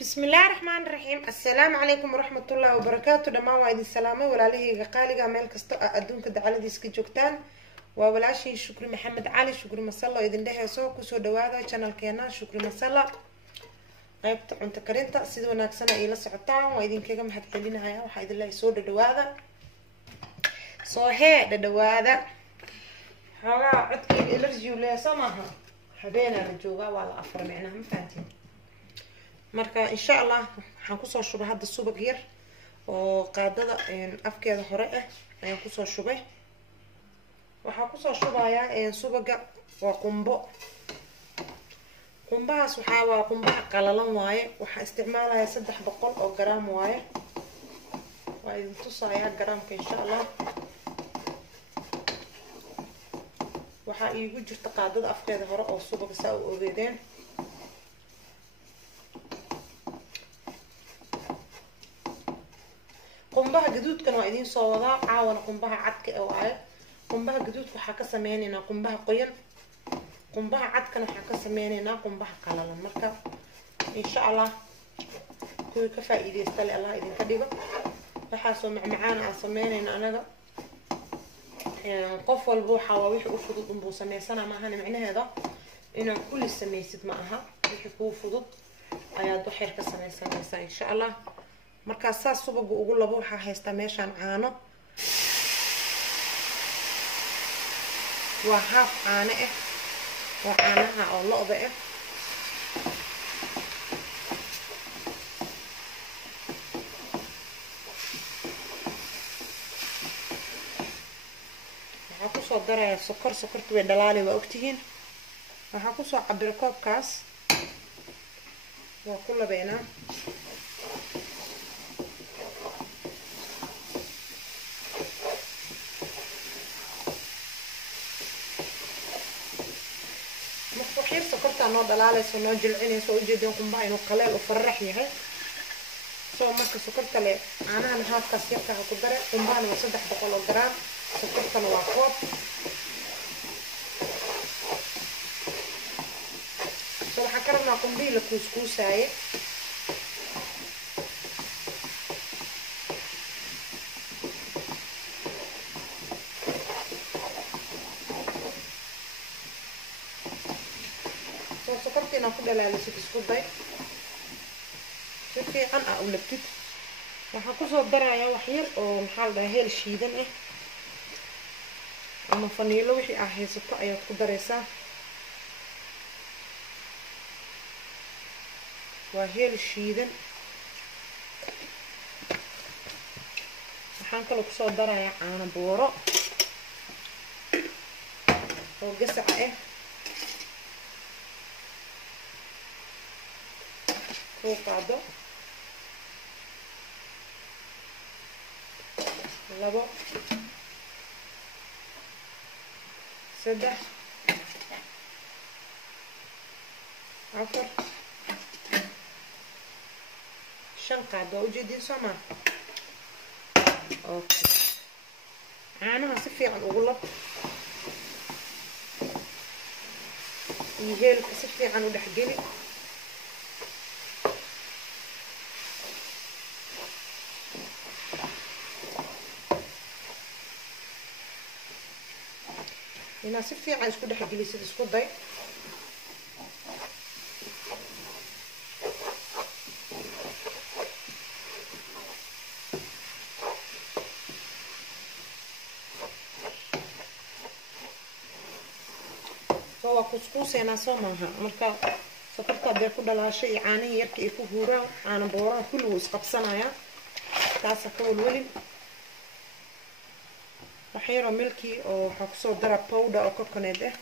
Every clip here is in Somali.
بسم الله الرحمن الرحيم. السلام عليكم ورحمة الله وبركاته. دمان وايد السلامة ولا قالقة ميل كستو أدونك دعالة ديسك جوكتان وولاشي شكري محمد علي شكري مسلا إذن ده يسوع كسو دوادا channel كينا شكري مسلا قيبت عن تكرينتا سيدو ناكسنا إلى سعطان وإذن كيغا محد حلينا هيا وحايد الله يسوع دوادا صوهي دوادا حاجة عدكي الإلرجي ولا سماها حبينا الجوغا ولا أفر معناها مفاتين marka insha Allah waxaan ku soo shubay hadda subag yar oo qaadada afkeeda hore ah ayaan ku soo shubay waxaan ku soo shubayaa subaga waa qumbahaas waa qumbaha qalalan waaye waxaan isticmaalayaa 300 oo gram waaye waa idin tusayaa gramka insha Allah waxa iigu jirta qaadada afkeeda hore oo subag saa u ogeedeen qumbaha gaduudkan waa idin soo wadaa caawana qumbaha cadka oo ay qumbaha gaduudka waxa ka sameeynaa qumbaha qoyan qumbaha cadkan waxa ka sameeynaa qumbaha qalalan marka insha Allah kuwi ka faa'iideysta le Allah idin ka dhigo waxa soo macmacaan aan sameeynaa anaga qof walba waxa wixii u fudud buu sameeysanaa ma ahan macnaheeda inuu kulli sameeysid ma aha wixii ku fudud ayaad waxyar ka sameeysanaysaa insha Allah marka saas subagu ugu labo waxa haysta meeshan caano waa haaf caano ah waa caanaha oo lo'da ah waxa ku soo daraya sokortu way dhalaali waa ogtihiin waxa ku soo cabir koobkaas waa ku labeena وحير سكرت أنا ضلالة سنو جلعيني سو جدين قنبا إنه قليل وفرح يهي سو مركز سكرت لي أنا هاد كاسيركا هكودري قنبا أنا 300 جرام سكرت أنا واقوب سو حكرنا قنبي لكوسكوس هاي سكرتي أنا كل اللي سكسكوت ده شوفي أنا أقول لك كده وحكوسه الدرع يا وحير أو محل ده هي الشيدن إيه أما فنيلو وحي أحيي سكوا أيات كدرسة وهي الشيدن وحنكلو كسو الدرع يا أنا بورا وقسع إيه وقعدو لبو سدح عفر شن قعدو وجدين سما اوكي انا هسفي عن اغلب يهيل هسفي عن ودحقلي هنا سفي عايز كده حجلي سيد اسكت ضي هو كسكوس انا صومها marka sokorta bay ku dhalaashay caanaha yarka ay ku huuraan caana booraan kullu isqabsanaya taas ka walwali waxyaro milki oo waxa ku soo dara powder oo coconut ah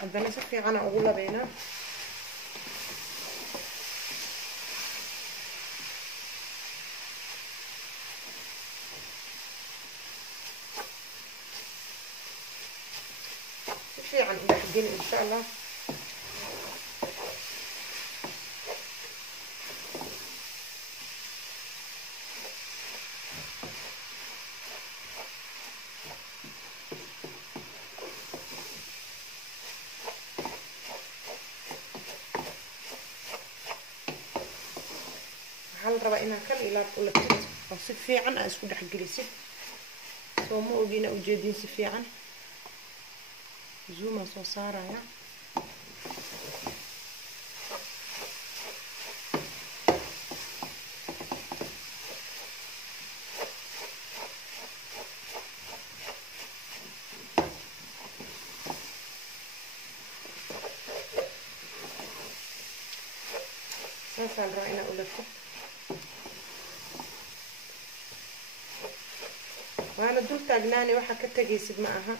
hadana si fiican ugu labeena si fiican u dhaxgelin insha Allah laab u lagtid oo si fiican aa isku dhexgelisid soo ma ogina ujeedin si fiican zoom soo saaraya سال رأينا أولفه وأنا دول تاجناني وحا كتجيسد معها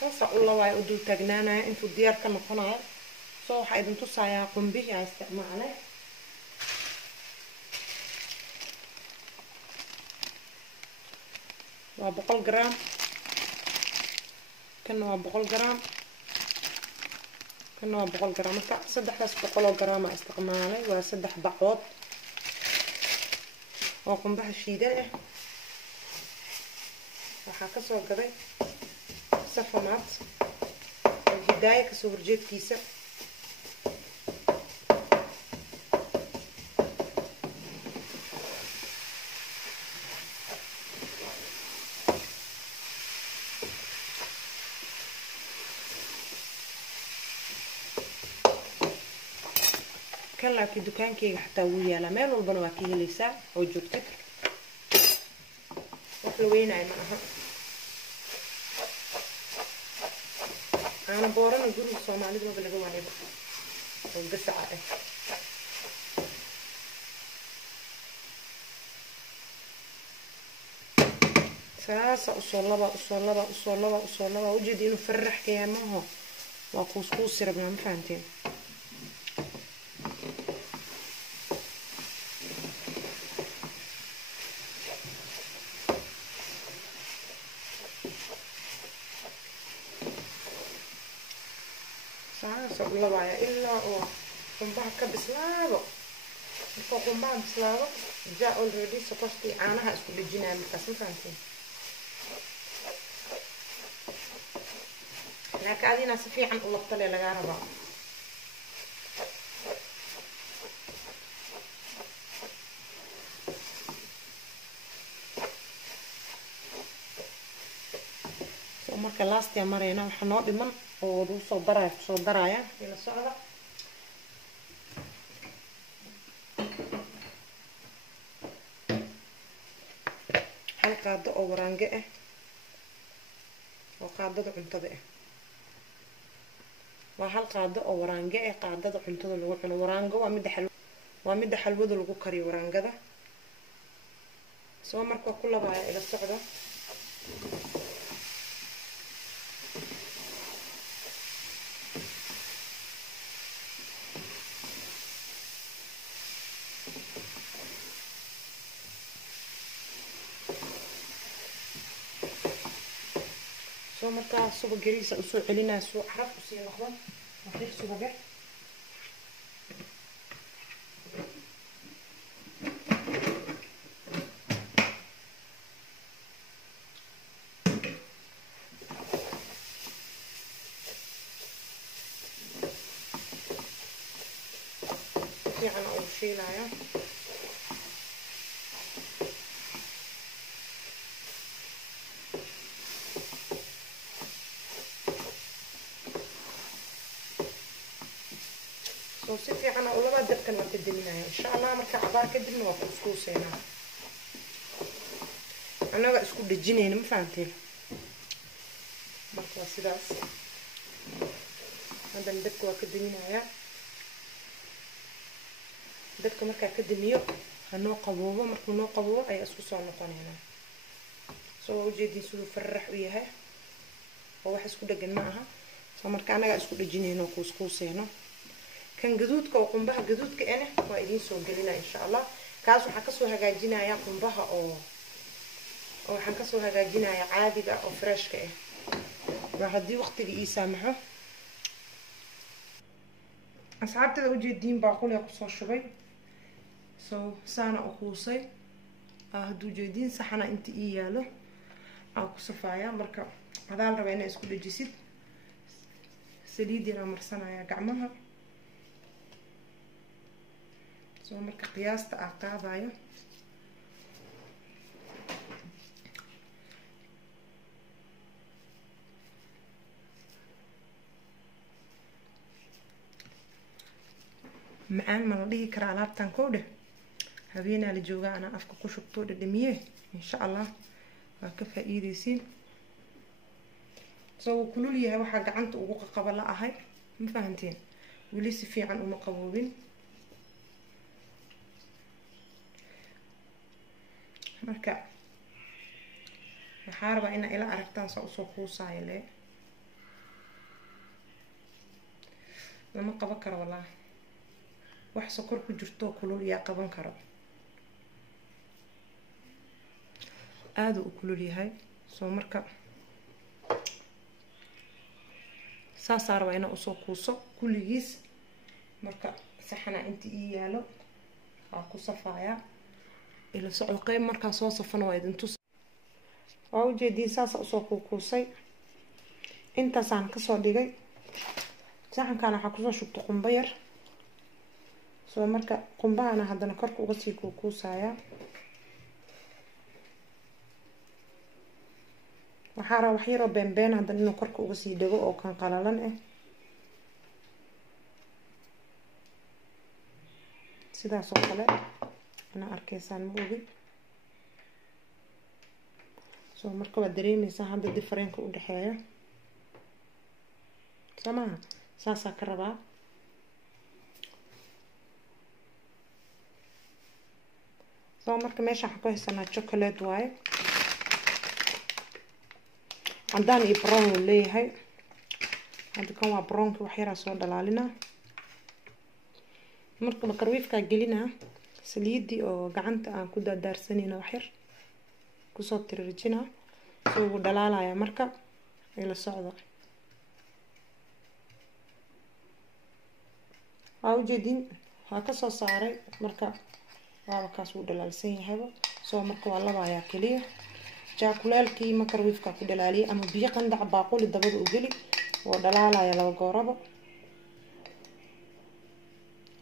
صوصة الله واي أدول تاجنانا انتو ديار كانوا قناع صو حا إذن تصايا قنبه يا استعماله وبقول جرام كنا بقول جرام كنا بقول جرام صدح بس بقول جرام استعماله وصدح بعوض وقم به الشيدة وحكسوا قبل صفمات البداية كسور جيت كيسة كان لكن دكان كي حتى ويا لا مال والبنا واكي ليسا او جوجتك وحلوين اي معها انا بورن اقول الصومالي ما بلغوا عليه وقصة عائل ساسا أصولبا وجدي إنه فرح كيامه وقوس ربنا ما فهمتين ساسا أصولبا إلا قنبها كبسلابا قنبها بسلابا جاء already سقطتي عنها اسكو بجينا مقاسم فهمتين لكن هذه ناس في عن الله طلع لجاربا marka last ya marayna waxa noo dhiman oo uu soo daraya ila socda hal qaado oo waraange ah oo qaadada cuntada ah waa hal qaado oo waraange ah qaadada cuntada lagu cuno waraango waa mid xalwada lagu kariyo waraangada soo marka ku labaaya ila socda soo marka suuq gariisa u soo celinaa suuq xaraf u sii noqdo waxay suuqa fiican oo shiilaya si fiican oo laba dabkan waa kadinaya insha Allah marka cabaar ka dibna waa isku seenaa anaga isku dhajinayna ma fahanteen marka sidaas hadan dabka waa kadinaya dabka marka ka dimiyo hanoo qaboobo markuu noo qaboobo ay isku soo noqonayna soo ujeedin sidoo farrax u yahay oo wax isku dhagan ma aha soo marka anaga isku dhajinayna oo isku seeno كان جدودك وقنبها جدودك أنا وإدين سوجلنا إن شاء الله كاسو حكسو هجاجينا يا قنبها أو حكسو هجاجينا يا عادي بقى أو فريش كأ وهدي وقت اللي يسامحه أصعبت لو جدين باقول يا قصة شوي سو سنة أخوصي hadduu jeedin saxana inta ii yaalo aan ku safaaya marka hadaan rabaa inaa isku dhajisid saliid yar marsanaya gacmaha soo marka qiyaasta aan qaadayo macaan ma la dhihi karaa alaabtan kowdhe habeenaa la joogaa anaa afka ku shubto dhadhamiye insha allah waa ka faa'iidaysiin soo uu kulul yahay waxaa gacanta ugu qaqaba la ahay ma fahanteen weli si fiican uma qaboobin marka waxaa rabaa inaa ila aragtaan saa usoo kuusaayo lee lama qaban karo wallah wax sokor ku jirto kulul yaa qaban karo aad uu kulul yahay soo marka saasaa rabaa inaa usoo kuuso kulligiis marka saxana inta ii yaalo waa ku safaaya ila socod qeyb markaa soo safana waa idin tus waa ujeediin saasa usoo kuusay intaasaan kasoo dhigay saxankaana waxaa kusoo shubta qumbo yar soo marka qumbahana haddana korka uga sii kuusaaya waxaa rabaa wax yaroo beenbeen haddana inuu korka uga sii dhego oo kan qalalan ah sidaas oo kale ana arkaysaan ma ogi soo marka waa dareemaysaa hadda difference u dhexeeya samaha saasaa ka rabaa soo marka meesha waxaan ku haysanaa chocolate waaye cadaan iyo brown uu leeyahay hadda kan waa brownki wax yaraa soo dhalaalina marka makarwiifkaa gelinaa saliidii oo gacanta aan ku daadaarsanayna wax yar kusoo tirirjinaa soo ugu dhalaalaya marka ila socda waa ujeedin waa kasoo saaray marka waaba kaas wuu dhalaalsan yahayba soo marka waa labayaa keliya jaakulaalkii makarwiifka ku dhalaaliyay ama biyo qandac baaquli dabada u geli oo dhalaalaya laba gooraba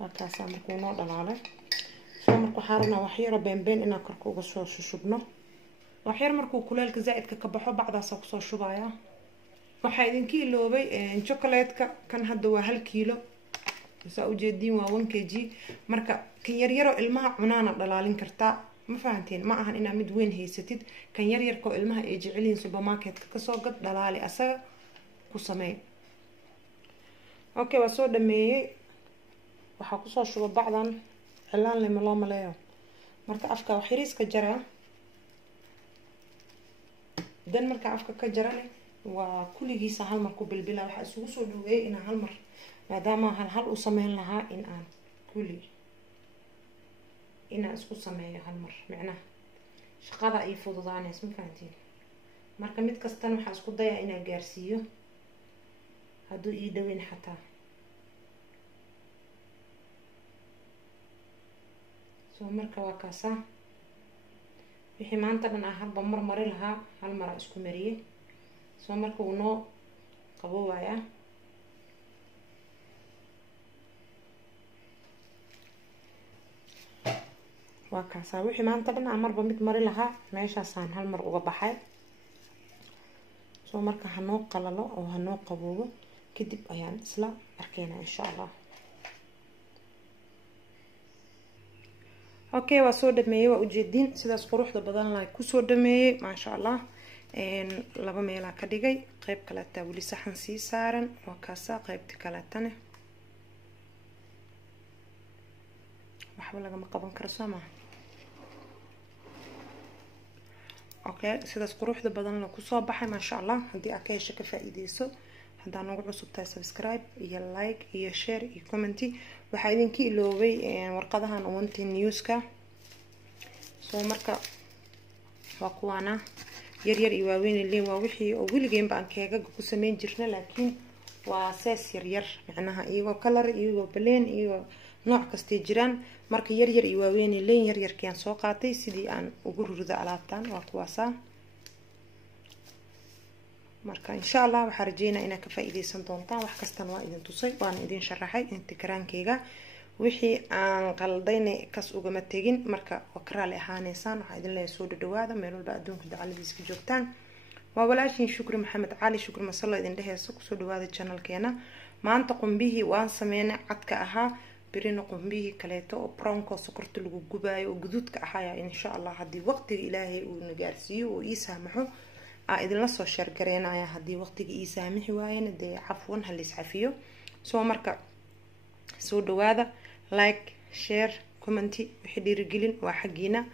waa kaasaa markuu noo dhalaalay soo marka waxaa rabnaa wax yaro beenbeen inaan korka uga soo shushubno wax yar markuu kulaalka zaa'idka ka baxo bacdaasa kusoo shubaya waxaa idinka iloobay chocolate-ka kan hadda waa 1 kiilo saa ujeediin waa 1 kg marka kan yaryaro ilmaha cunaana dhalaalin kartaa ma fahanteen ma ahan inaa mid weyn haysatid kan yaryarkoo ilmaha ay jecelyihiin supermarketka kasoo gad dhalaali asaga ku sameey okay waa soo dhameeyey waxaa kusoo shuba bacdan cilaan lema loo maleeyo marka afka wax yariiska jaraa dan marka afka ka jarane waa kulligiisa hal mar ku bilbila waxaa isugu soo dhaweeyay inaan hal mar maadaama hal u sameyn lahaa in aan kulli inaan isku sameeyo hal mar macnaha shaqada ay fududaanayso ma fahantiin marka mid kastana waxaa isku dayaa inaan gaarsiiyo hadduu ii dhaweyn xataa soo marka waa kaasaa wixii maanta dhan ah halba mar mari lahaa hal mara isku mariyey soo marka wuu noo qaboowayaa waa kaasaa wixii maanta dhan ah marba mid mari lahaa meeshaasaan hal mar uga baxay soo marka hanoo qalalo oo hanoo qaboobo kadib ayaan isla arkeynaa insha allah okay waa soo dhameeyey waa ujeediin sidaas quruxda badan la kusoo dhameeyey maasha allah laba meelaa ka dhigay qayb kaleetaa weli saxan sii saaran waa kaasaa qaybta kaleetane waxba lagama qaban karo soo maaha okay sidaas quruxda badan la kusoo baxay maasha allah haddii aad ka hesho ka faa'iideyso haddaa nagu cusub tahay subscribe iyo like iyo share iyo comment waxaa idinka iloobay warqadahan umantii newska soo marka waa kuwaana yaryar iyo waaweyn leen waa wixii oo weligeynba aan keegaga ku sameyn jirna laakiin waa sees yaryar macnaha iyagoo color iyagoo baleen iyagoo nooc kastay jiraan marka yar yar iyo waaweyn leen yar yarkii aan soo qaatay sidii aan ugu rurido alaabtan waa kuwaasa marka insha Allah waxaan rajeynayaa inaad ka faa'iideysan doontaan wax kastan waa idin tusay waan idin sharaxay inta karaankeyga wixii aan qaldayna kas ugama tagin marka wakraal ahaaneysaan waxa idin leeyahay soo dhawaada meel walba adduunka dacaladiisa ka joogtaan waa walaashin Shukri Maxamed Cali Shukri Masalo idin dheheyso ku soo dhawaada channelkeena maanta qumbihii waan sameynay cadka ahaa birina qumbihii kaleeto oo brownko sokorta lagu gubaayo oo guduudka ahaa insha Allah hadii waqtiga Ilaahay uu na gaarsiiyo oo ii saamaxo idin la soo share gareynaya hadii waqtiga ii saamixi waayeen de afwan hal iscafiyo soo marka soo dhawaada like share comment wixii dhiirigelin waa xaqiina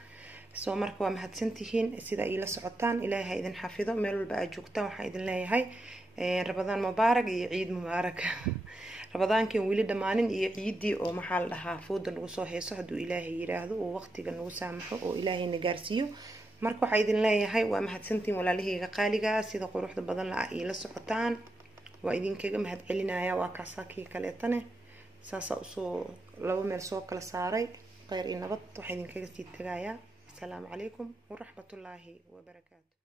soo marka waa mahadsantihiin sida ay la socotaan Ilaahay idin xafido meel walba aad joogtaan waxa idin leeyahay Ramadan Mubaarak iyo Ciid Mubaarak Ramadaankan wili dhamaanin iyo ciidii oo maxaa la dhahaa fooda lagu soo heeso haduu Ilaahay yiraahdo oo waqtiga nagu saamaxo oo Ilaahay na gaarsiiyo marka waxa idin leeyahay waa mahadsantiin walaalahayga qaaliga sida quruxda badan la ay la socotaan waa idinkaga mahad celinaya waa kaasaki kaleetane saasa soo laba meel soo kala saaray khayr iyo nabad waxa idinkaga sii tagaya assalaamu calaykum wa rahmatullaahi wa barakaatuh